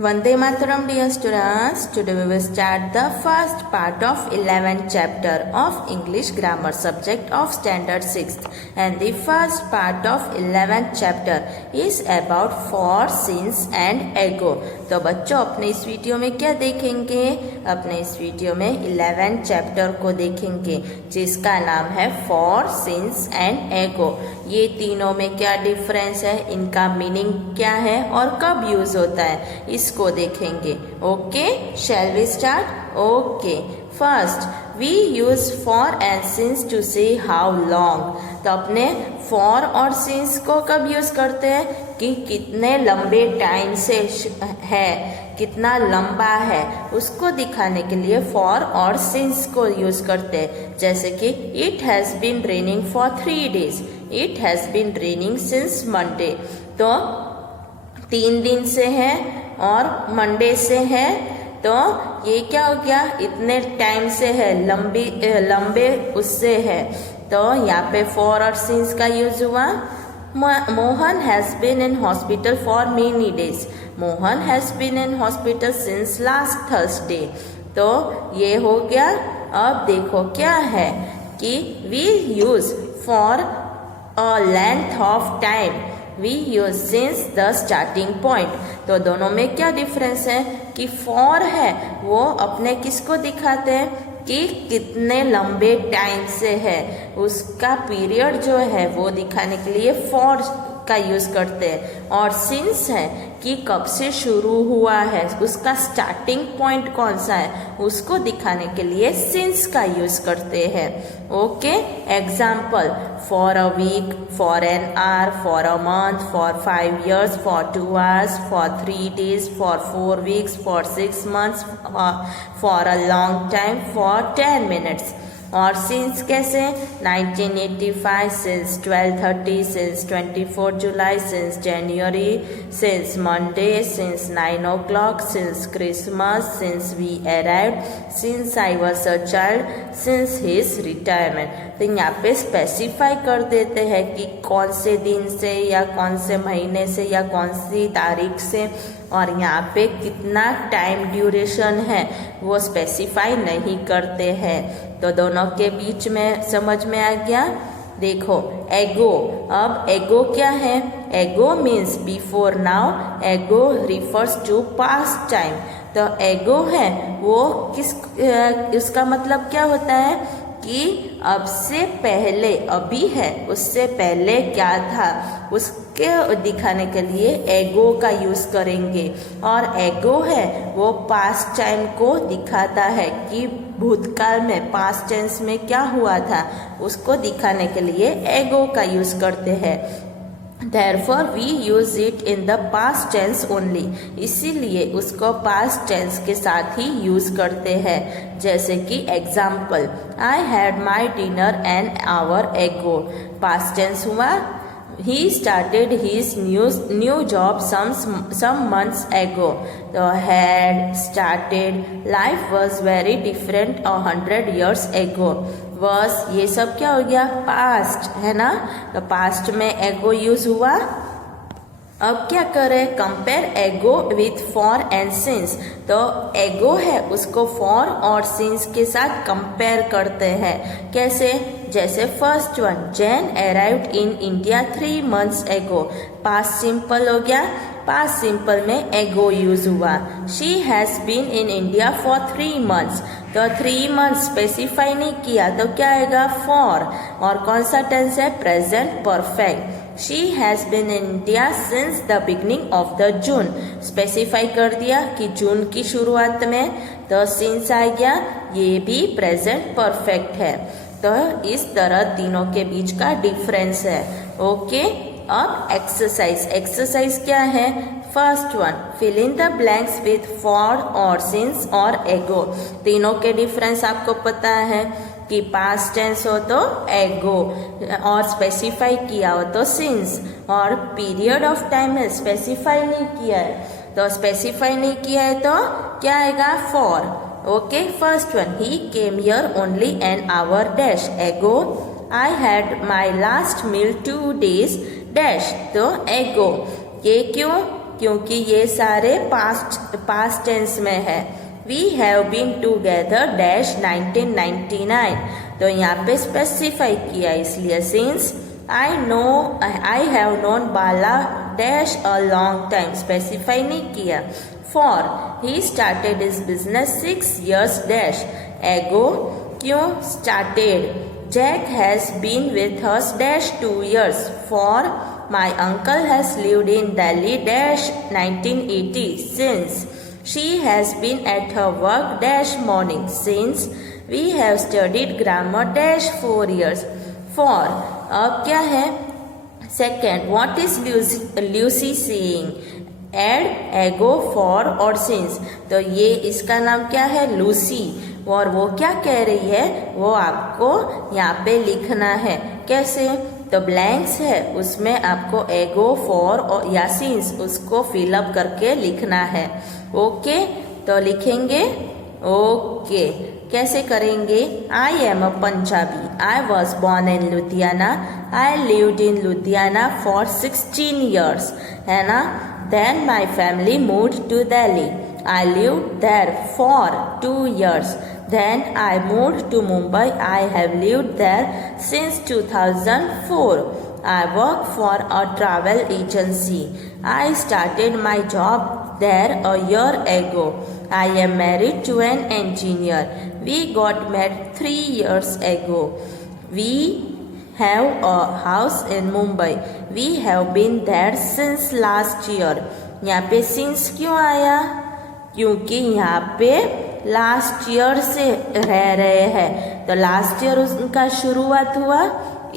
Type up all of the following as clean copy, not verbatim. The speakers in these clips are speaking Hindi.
Vande Mataram, dear students. Today we will start the first part of 11th chapter of English grammar subject of standard 6th, and the first part of 11th chapter is about for, since and ago. तो बच्चों अपने इस वीडियो में क्या देखेंगे? अपने इस वीडियो में 11th चैप्टर को देखेंगे जिसका नाम है for, since and ago. ये तीनों में क्या डिफरेंस है, इनका मीनिंग क्या है और कब यूज होता है, इसको देखेंगे. Okay, shall we start? Okay, first we use for and since to say how long. तो अपने फॉर और सिंस को कब यूज करते हैं कि कितने लंबे टाइम से है, कितना लंबा है, उसको दिखाने के लिए फॉर और सिंस को यूज करते हैं. जैसे कि it has been raining for 3 days. It has been raining since Monday. तो 3 दिन से है और मंडे से है, तो ये क्या हो गया, इतने टाइम से है, लंबे उससे है. तो यहाँ पे फॉर और सिंस का यूज हुआ. Mohan has been in hospital for many days. Mohan has been in hospital since last Thursday. तो ये हो गया. अब देखो क्या है कि we use for a length of time, we use since the starting point. तो दोनों में क्या डिफरेंस है कि फॉर है वो अपने किसको दिखाते हैं कि कितने लंबे टाइम से है, उसका पीरियड जो है वो दिखाने के लिए फॉर का यूज करते हैं. और सिंस है कि कब से शुरू हुआ है, उसका स्टार्टिंग पॉइंट कौन सा है, उसको दिखाने के लिए सिंस का यूज करते हैं. Okay, example for a week, for an hour, for a month, for 5 years, for 2 hours, for 3 days, for 4 weeks, for 6 months, for a long time, for 10 minutes. और सिंस कैसे, 1985, since 12:30, since 24 July, since January, since Monday, since 9 o'clock, since Christmas, since we arrived, since I was a child, since his retirement. तो यहाँ पे स्पेसिफाई कर देते हैं कि कौन से दिन से या कौन से महीने से या कौन सी तारीख से, और यहाँ पे कितना टाइम ड्यूरेशन है वो स्पेसिफाई नहीं करते हैं. तो दोनों के बीच में समझ में आ गया. देखो एगो. अब एगो क्या है? एगो मीन्स बिफोर नाउ. एगो रिफर्स टू पास्ट टाइम. तो एगो है वो उसका मतलब क्या होता है कि अब से पहले, अभी है, उससे पहले क्या था, उसके दिखाने के लिए एगो का यूज करेंगे. और एगो है वो पास्ट टाइम को दिखाता है कि भूतकाल में, पास्ट टेंस में क्या हुआ था, उसको दिखाने के लिए एगो का यूज करते हैं. Therefore we use it in the past tense only. इसीलिए उसको past tense के साथ ही यूज करते हैं. जैसे कि example, I had my dinner an hour ago. past tense हुआ. He started his new job some months ago. तो had, started, life was very different 100 years ago. was, ये सब क्या हो गया, पास्ट है ना. तो पास्ट में एगो यूज हुआ. अब क्या करें, कंपेयर एगो विथ फॉर एंड सिंस. तो एगो है उसको फॉर और सिंस के साथ कंपेयर करते हैं. कैसे? जैसे first one, Jane arrived in India 3 months ago. Past simple हो गया. पास्ट सिंपल में एगो यूज हुआ. She has been in India for 3 months. तो 3 months स्पेसिफाई नहीं किया तो क्या आएगा, फॉर. और कौन सा टेंस है, present perfect. She has been in India since the beginning of the June. Specify कर दिया कि जून की शुरुआत में, तो सिंस आ गया. ये भी प्रेजेंट परफेक्ट है. तो इस तरह तीनों के बीच का डिफरेंस है. ओके, अब एक्सरसाइज. एक्सरसाइज क्या है? First one, fill in the blanks with for और सिंस और एगो. तीनों के डिफरेंस आपको पता है कि पास्ट टेंस हो तो एगो, और स्पेसिफाई किया हो तो सिंस, और पीरियड ऑफ टाइम में स्पेसिफाई नहीं किया है, तो स्पेसिफाई नहीं किया है तो क्या आएगा, for. Okay, first one, he came here only an hour dash ago. I had my last meal 2 days dash. तो एगो. ये क्यों? क्योंकि ये सारे पास्ट टेंस में है। We have been together dash 1999, तो यहाँ पे स्पेसिफाई किया इसलिए since I have known Bala dash a long time, specify नहीं किया। For he started his business 6 years dash ago, क्यों started? Jack has been with us dash 2 years. For my uncle has lived in Delhi dash 1980 since. She has been at her work dash morning since. We have studied grammar dash 4 years. For अब क्या है? Second, what is Lucy saying? Add ago, for और since. तो ये इसका नाम क्या है? लूसी। और वो क्या कह रही है वो आपको यहाँ पे लिखना है। कैसे? तो ब्लैंक्स है उसमें आपको एगो, फॉर और या सिंस उसको फिलअप करके लिखना है। ओके, तो लिखेंगे ओके। कैसे करेंगे? I am a Punjabi, I was born in Ludhiana, I lived in Ludhiana for 16 years, है ना। Then my family moved to Delhi, I lived there for 2 years. Then I moved to Mumbai. I have lived there since 2004. I work for a travel agency. I started my job there a year ago. I am married to an engineer. We got married 3 years ago. We have a house in Mumbai. We have been there since last year. यहाँ पे since क्यों आया? क्योंकि यहाँ पे लास्ट ईयर से रह रहे हैं, तो लास्ट ईयर उनका शुरुआत हुआ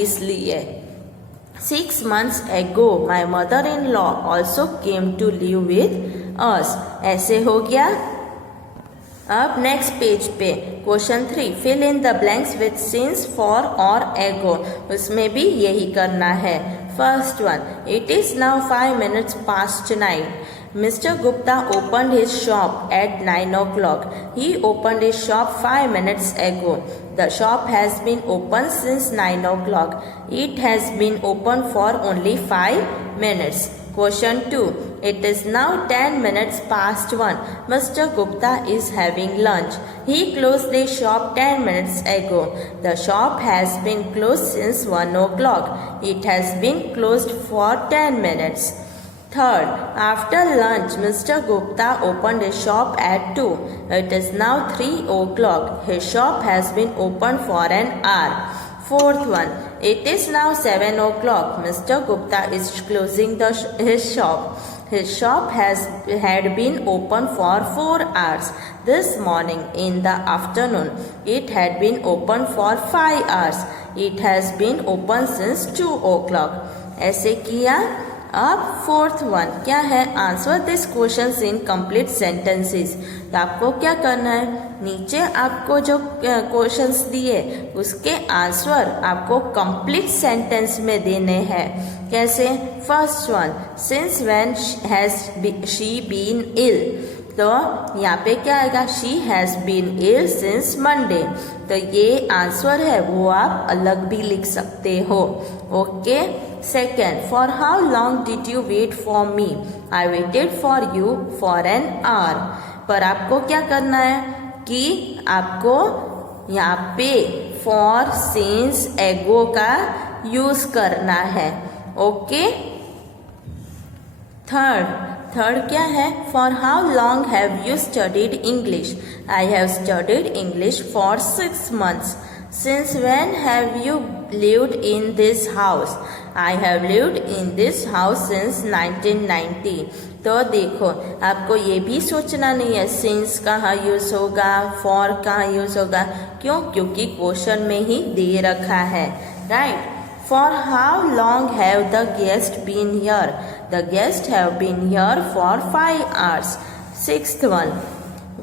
इसलिए। 6 months ago my mother-in-law also came to live with us, ऐसे हो गया। अब नेक्स्ट पेज पे question 3, fill in the blanks with since, for और एगो, उसमें भी यही करना है। First one, it is now 5 minutes past 9. Mr. Gupta opened his shop at 9 o'clock. He opened his shop 5 minutes ago. The shop has been open since 9 o'clock. It has been open for only 5 minutes. Question 2. It is now 10 minutes past 1. Mr. Gupta is having lunch. He closed the shop 10 minutes ago. The shop has been closed since 1 o'clock. It has been closed for 10 minutes. Third, after lunch, Mr. Gupta opened his shop at 2. It is now 3 o'clock. His shop has been open for an hour. Fourth one, it is now 7 o'clock. Mr. Gupta is closing his shop. His shop had been open for 4 hours. This morning in the afternoon, it had been open for 5 hours. It has been open since 2 o'clock. ऐसे किया। अब फोर्थ वन क्या है? Answer this questions in complete sentences. तो आपको क्या करना है? नीचे आपको जो क्वेश्चंस दिए उसके आंसर आपको कंप्लीट सेंटेंस में देने हैं। कैसे? First one, since when has she been ill, तो यहाँ पे क्या आएगा? She has been ill since Monday. तो ये आंसर है वो आप अलग भी लिख सकते हो। Okay. Second, for how long did you wait for me? I waited for you for an hour. पर आपको क्या करना है कि आपको यहाँ पे फॉर, सिंस, एगो का यूज करना है। ओके। थर्ड क्या है? For how long have you studied English? I have studied English for 6 months. Since when have you lived in this house? I have lived in this house since 1990. तो देखो आपको ये भी सोचना नहीं है since कहाँ यूज होगा, for कहाँ यूज होगा। क्यों? क्योंकि क्वेश्चन में ही दे रखा है। Right. For how long have the guests been here? The guests have been here for 5 hours. Sixth one.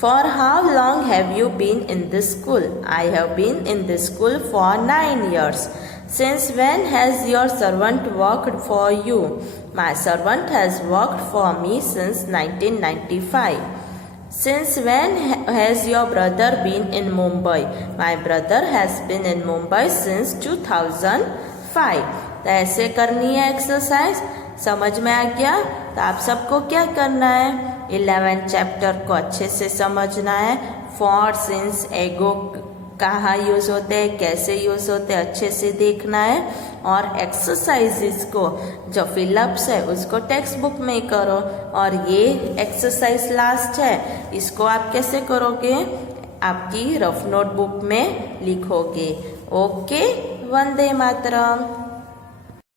For how long have you been in this school? I have been in this school for 9 years. Since when has your servant worked for you? My servant has worked for me since 1995. Since when has your brother been in Mumbai? My brother has been in Mumbai since 2005. तो ऐसे करनी है एक्सरसाइज। समझ में आ गया? तो आप सबको क्या करना है, 11 चैप्टर को अच्छे से समझना है। फॉर, सिंस, एगो कहाँ यूज होते हैं, कैसे यूज होते हैं, अच्छे से देखना है। और एक्सरसाइजेस को जो फिलअप्स है उसको टेक्स्ट बुक में करो। और ये एक्सरसाइज लास्ट है, इसको आप कैसे करोगे, आपकी रफ नोटबुक में लिखोगे। ओके, वंदे मातरम।